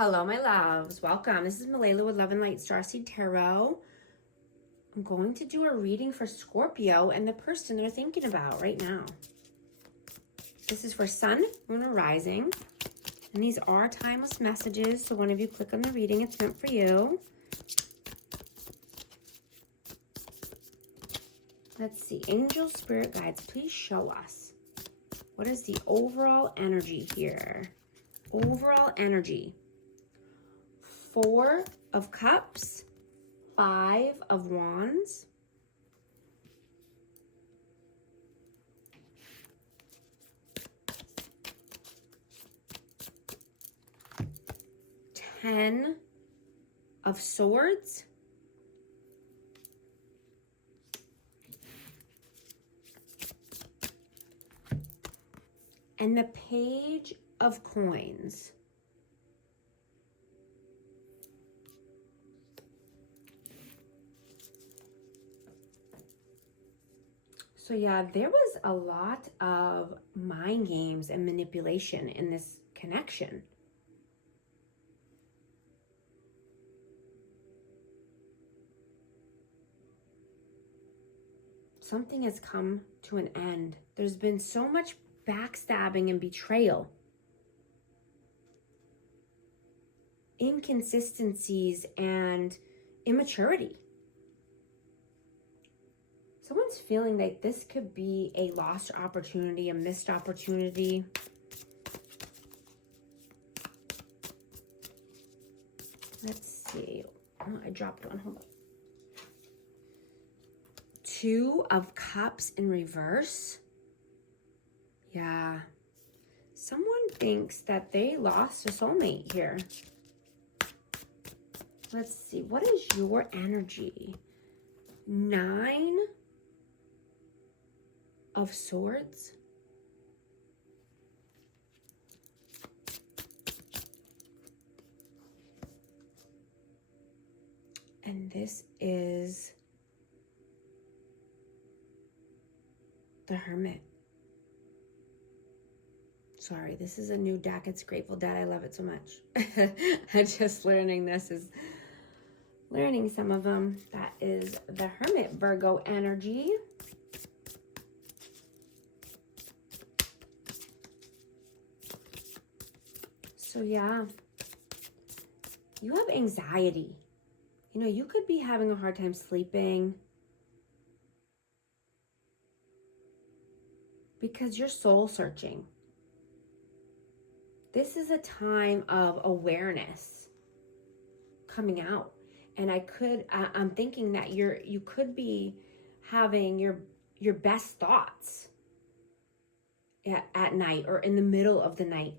Hello, my loves. Welcome. This is Malayla with Love and Light Starseed Tarot. I'm going to do a reading for Scorpio and the person they're thinking about right now. This is for Sun, Moon, or Rising. And these are timeless messages. So one of you click on the reading. It's meant for you. Let's see. Angel, spirit guides, please show us. What is the overall energy here? Overall energy. 4 of Cups, 5 of Wands, Ten of Swords, and the Page of Coins. So yeah, there was a lot of mind games and manipulation in this connection. Something has come to an end. There's been so much backstabbing and betrayal. Inconsistencies and immaturity. Someone's feeling like this could be a lost opportunity, a missed opportunity. Let's see. Oh, I dropped one. Hold on. 2 of Cups in reverse. Yeah. Someone thinks that they lost a soulmate here. Let's see. What is your energy? 9 of Swords. And this is the Hermit. Sorry, this is a new deck. It's Grateful Dead. I love it so much. I'm just learning this is learning some of them. That is the Hermit, Virgo energy. So yeah, you have anxiety. You know, you could be having a hard time sleeping because you're soul searching. This is a time of awareness coming out. And I'm thinking that you could be having your best thoughts at night or in the middle of the night.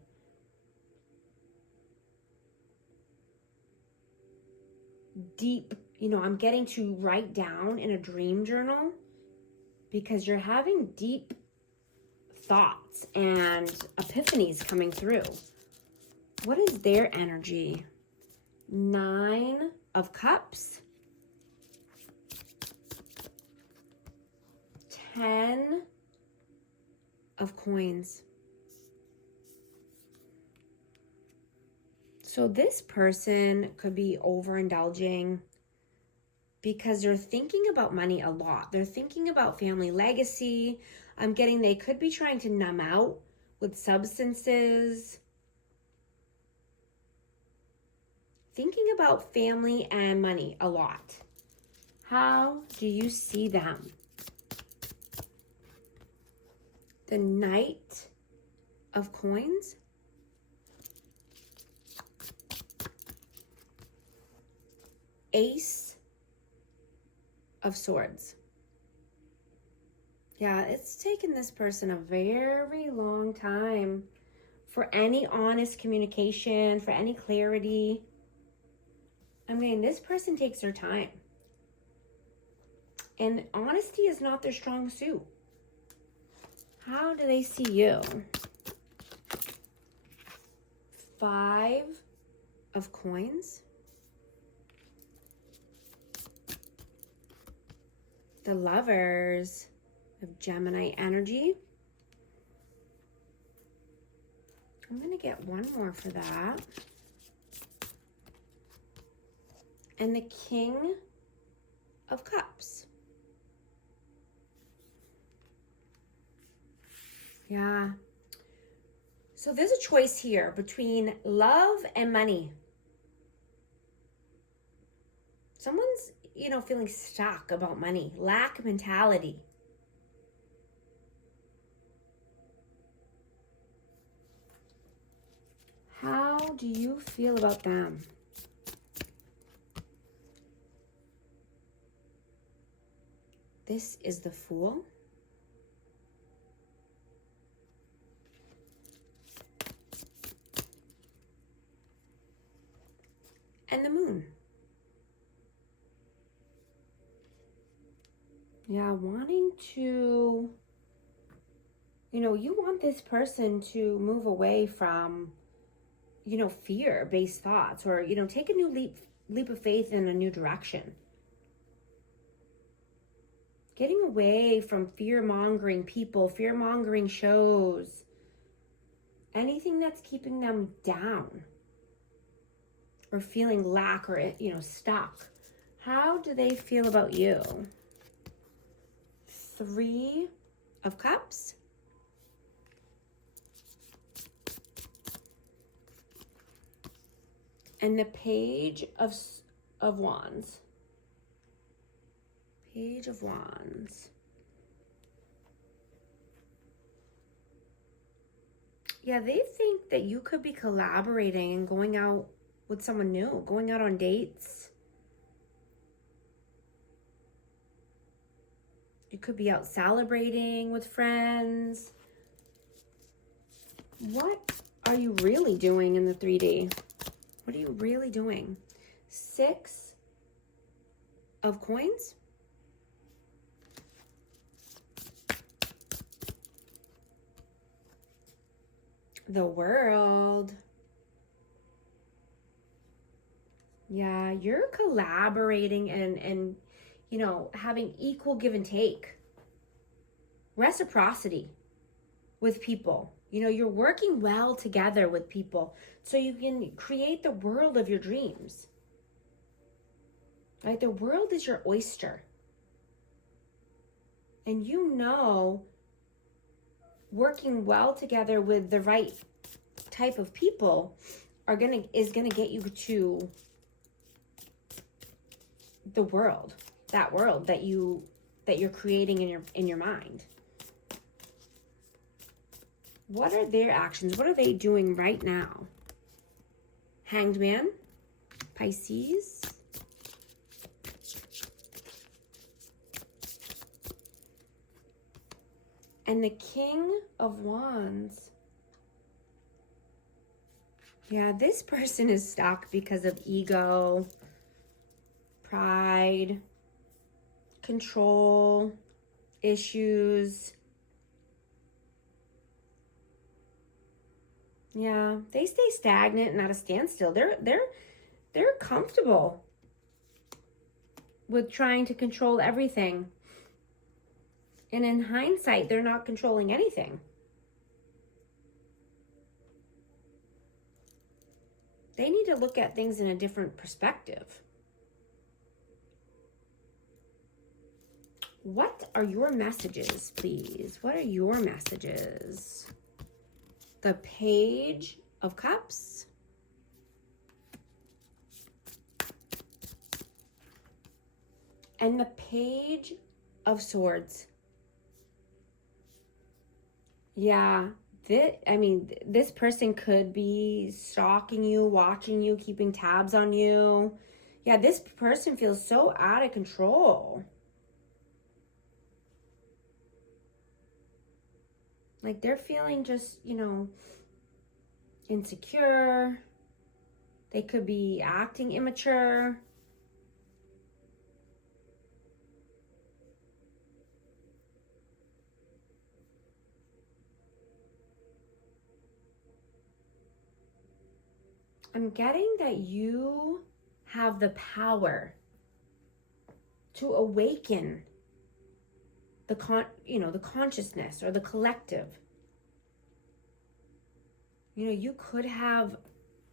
Deep, I'm getting to write down in a dream journal because you're having deep thoughts and epiphanies coming through. What is their energy? 9 of Cups, 10 of Coins. So this person could be overindulging because they're thinking about money a lot. They're thinking about family legacy. I'm getting they could be trying to numb out with substances. Thinking about family and money a lot. How do you see them? The Knight of Coins. Ace of Swords. Yeah, it's taken this person a very long time for any honest communication, for any clarity. I mean, this person takes their time. And honesty is not their strong suit. How do they see you? 5 of Coins. The Lovers of Gemini energy. I'm going to get one more for that. and the King of Cups. Yeah. So there's a choice here between love and money. Someone's, feeling stuck about money, lack mentality. How do you feel about them? This is the Fool. And the Moon. Yeah, wanting to, you want this person to move away from, fear-based thoughts, or, take a new leap of faith in a new direction. Getting away from fear-mongering people, fear-mongering shows, anything that's keeping them down or feeling lack or, stuck. How do they feel about you? 3 of Cups. And the Page of Wands. Page of Wands. Yeah, they think that you could be collaborating and going out with someone new, going out on dates. You could be out celebrating with friends. What are you really doing in the 3D? What are you really doing? 6 of Coins. The World. Yeah, you're collaborating and having equal give and take. Reciprocity with people. You're working well together with people so you can create the world of your dreams. Right? The world is your oyster. And working well together with the right type of people is gonna get you to the world, that world that you're creating in your mind. What are their actions? What are they doing right now? Hanged Man, Pisces. And the King of Wands. Yeah, this person is stuck because of ego, pride, control, issues. Yeah, they stay stagnant and at a standstill. They're comfortable with trying to control everything. And in hindsight, they're not controlling anything. They need to look at things in a different perspective. What are your messages, please? What are your messages? The Page of Cups. And the Page of Swords. Yeah, this person could be stalking you, watching you, keeping tabs on you. Yeah, this person feels so out of control. Like they're feeling just, insecure. They could be acting immature. I'm getting that you have the power to awaken the consciousness or the collective. You could have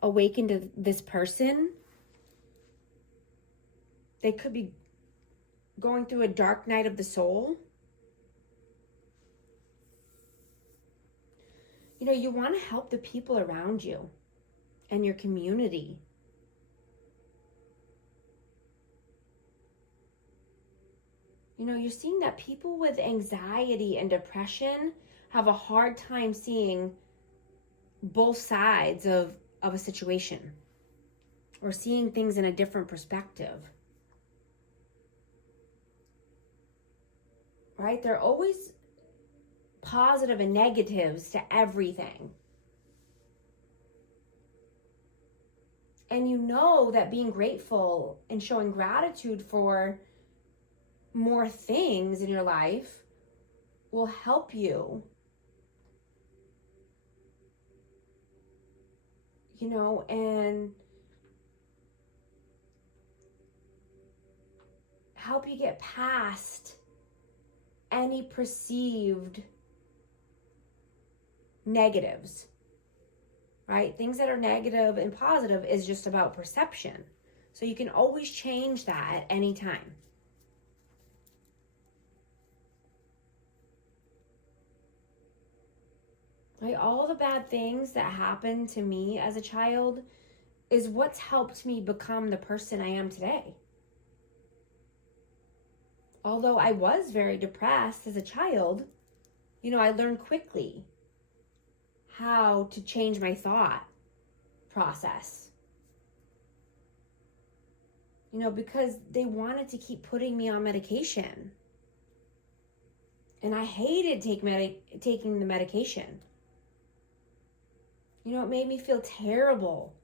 awakened to this person They could be going through a dark night of the soul. You know, you want to help the people around you and your community. You know, you're seeing that people with anxiety and depression have a hard time seeing both sides of a situation or seeing things in a different perspective. Right? They're always positive and negatives to everything. And you know that being grateful and showing gratitude for more things in your life will help you, you know, and help you get past any perceived negatives, right? Things that are negative and positive is just about perception. So you can always change that at any time. Right? All the bad things that happened to me as a child is what's helped me become the person I am today. Although I was very depressed as a child, you know, I learned quickly how to change my thought process. You know, because they wanted to keep putting me on medication. And I hated taking the medication. You know, it made me feel terrible.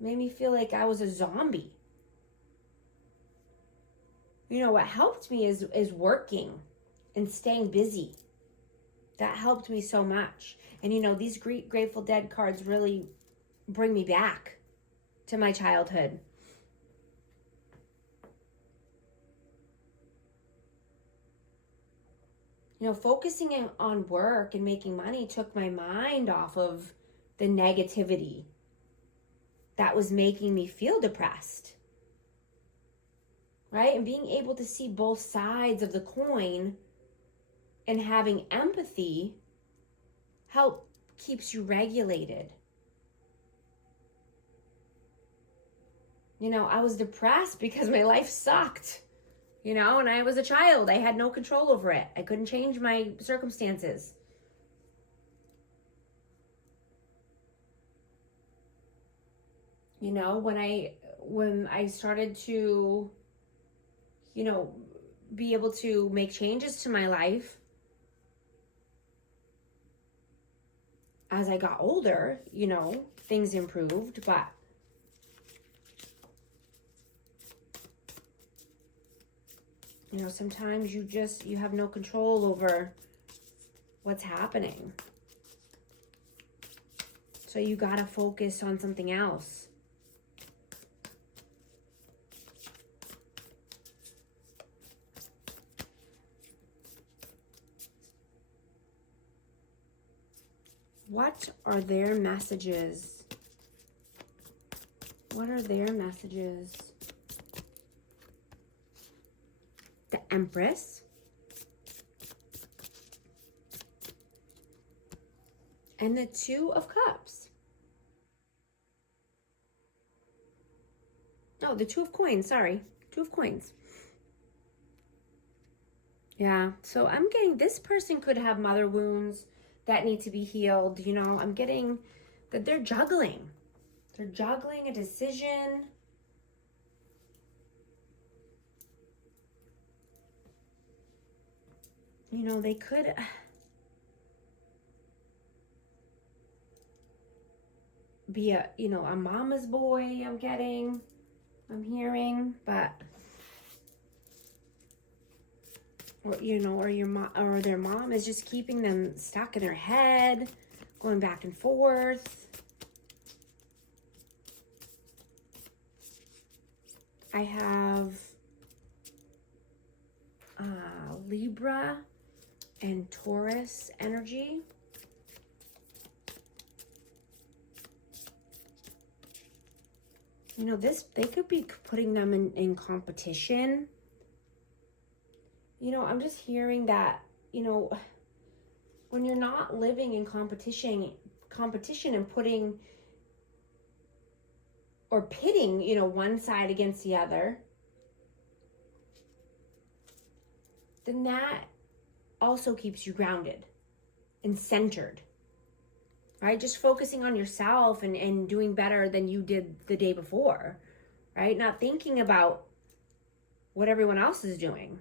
It made me feel like I was a zombie. You know, what helped me is working and staying busy. That helped me so much. And you know, these Grateful Dead cards really bring me back to my childhood. You know, focusing on work and making money took my mind off of the negativity that was making me feel depressed. Right? And being able to see both sides of the coin and having empathy keeps you regulated. You know, I was depressed because my life sucked. You know, and I was a child. I had no control over it. I couldn't change my circumstances. You know, when I started to, you know, be able to make changes to my life as I got older, you know, things improved, but you know, sometimes you have no control over what's happening. So you gotta focus on something else. What are their messages? What are their messages? The Empress. And the Two of Cups. Oh, the Two of Coins, sorry. Two of Coins. Yeah, so I'm getting this person could have mother wounds that need to be healed. You know, I'm getting that they're juggling. They're juggling a decision. You know, they could be a mama's boy, I'm hearing, but or your mom or their mom is just keeping them stuck in their head, going back and forth. I have Libra and Taurus energy. You know, they could be putting them in competition. You know, I'm just hearing that, you know, when you're not living in competition and putting or pitting, you know, one side against the other, then that also keeps you grounded and centered, right? Just focusing on yourself and doing better than you did the day before, right? Not thinking about what everyone else is doing.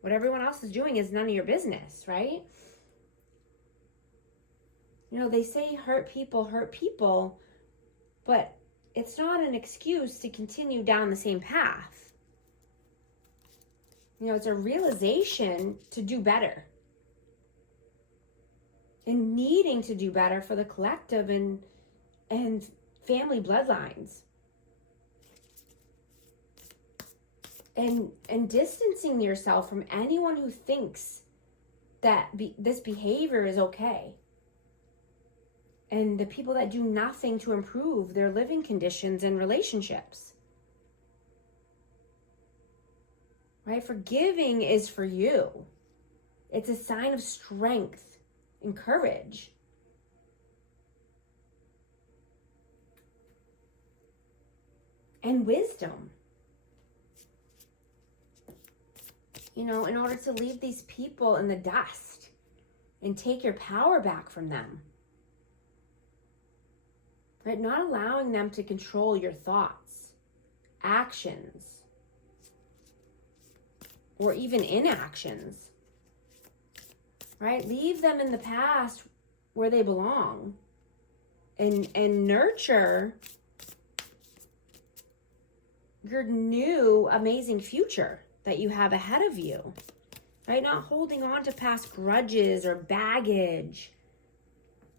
What everyone else is doing is none of your business, right? You know, they say hurt people, but it's not an excuse to continue down the same path. You know, it's a realization to do better and needing to do better for the collective and family bloodlines. And distancing yourself from anyone who thinks that this behavior is okay. And the people that do nothing to improve their living conditions and relationships. Right? Forgiving is for you. It's a sign of strength and courage. And wisdom. You know, in order to leave these people in the dust and take your power back from them. Right? Not allowing them to control your thoughts, actions, or even inactions. Right? Leave them in the past where they belong and nurture your new amazing future that you have ahead of you. Right? Not holding on to past grudges or baggage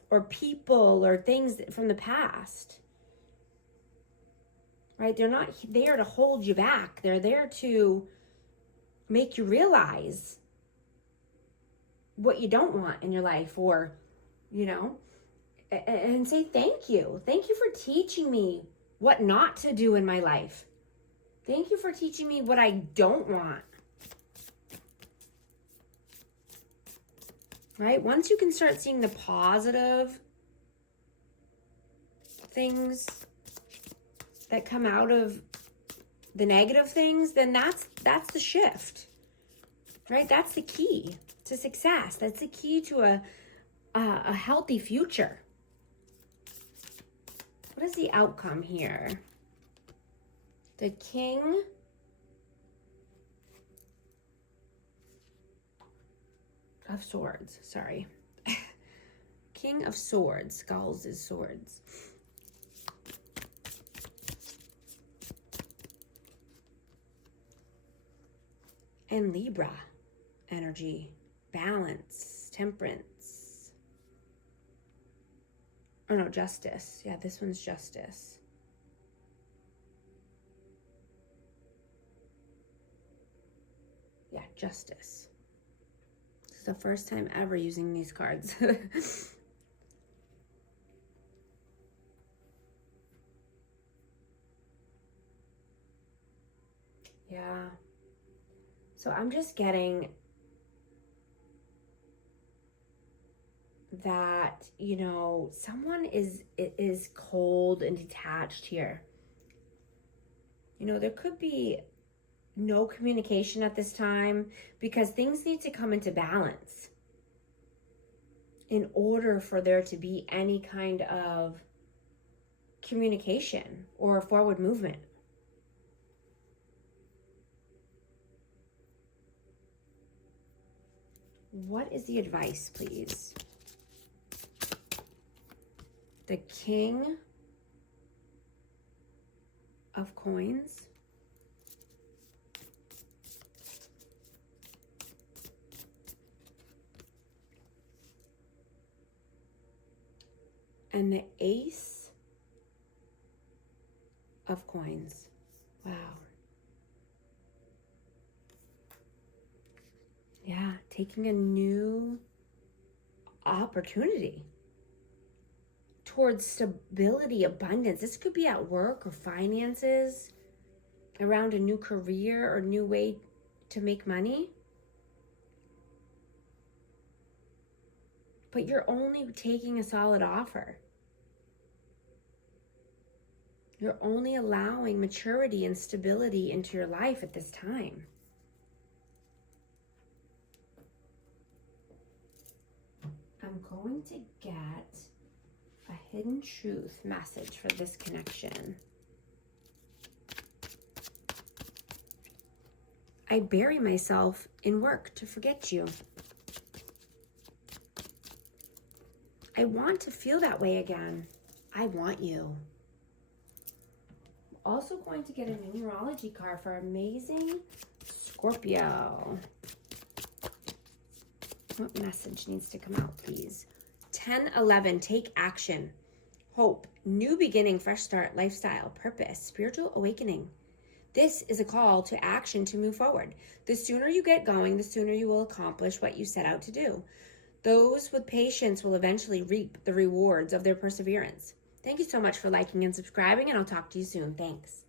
or people or things from the past. Right? They're not there to hold you back. They're there to make you realize what you don't want in your life, or, you know, and say thank you. Thank you for teaching me what not to do in my life. Thank you for teaching me what I don't want. Right? Once you can start seeing the positive things that come out of the negative things, then that's the shift. Right? That's the key to success. That's the key to a healthy future. What is the outcome here? The King of Swords, sorry. King of Swords, skulls is swords. And Libra energy, balance, temperance. Oh no, justice. Yeah, this one's justice. Yeah, justice. This is the first time ever using these cards. Yeah. So I'm just getting that, you know, someone is cold and detached here. You know, there could be no communication at this time because things need to come into balance in order for there to be any kind of communication or forward movement. What is the advice, please? The King of Coins. And the Ace of Coins. Wow. Yeah, taking a new opportunity towards stability, abundance. This could be at work or finances, around a new career or new way to make money. But you're only taking a solid offer. You're only allowing maturity and stability into your life at this time. I'm going to get a hidden truth message for this connection. I bury myself in work to forget you. I want to feel that way again. I want you. I'm also going to get a numerology card for amazing Scorpio. What message needs to come out, please? 10-11, take action. Hope, new beginning, fresh start, lifestyle, purpose, spiritual awakening. This is a call to action to move forward. The sooner you get going, the sooner you will accomplish what you set out to do. Those with patience will eventually reap the rewards of their perseverance. Thank you so much for liking and subscribing, and I'll talk to you soon. Thanks.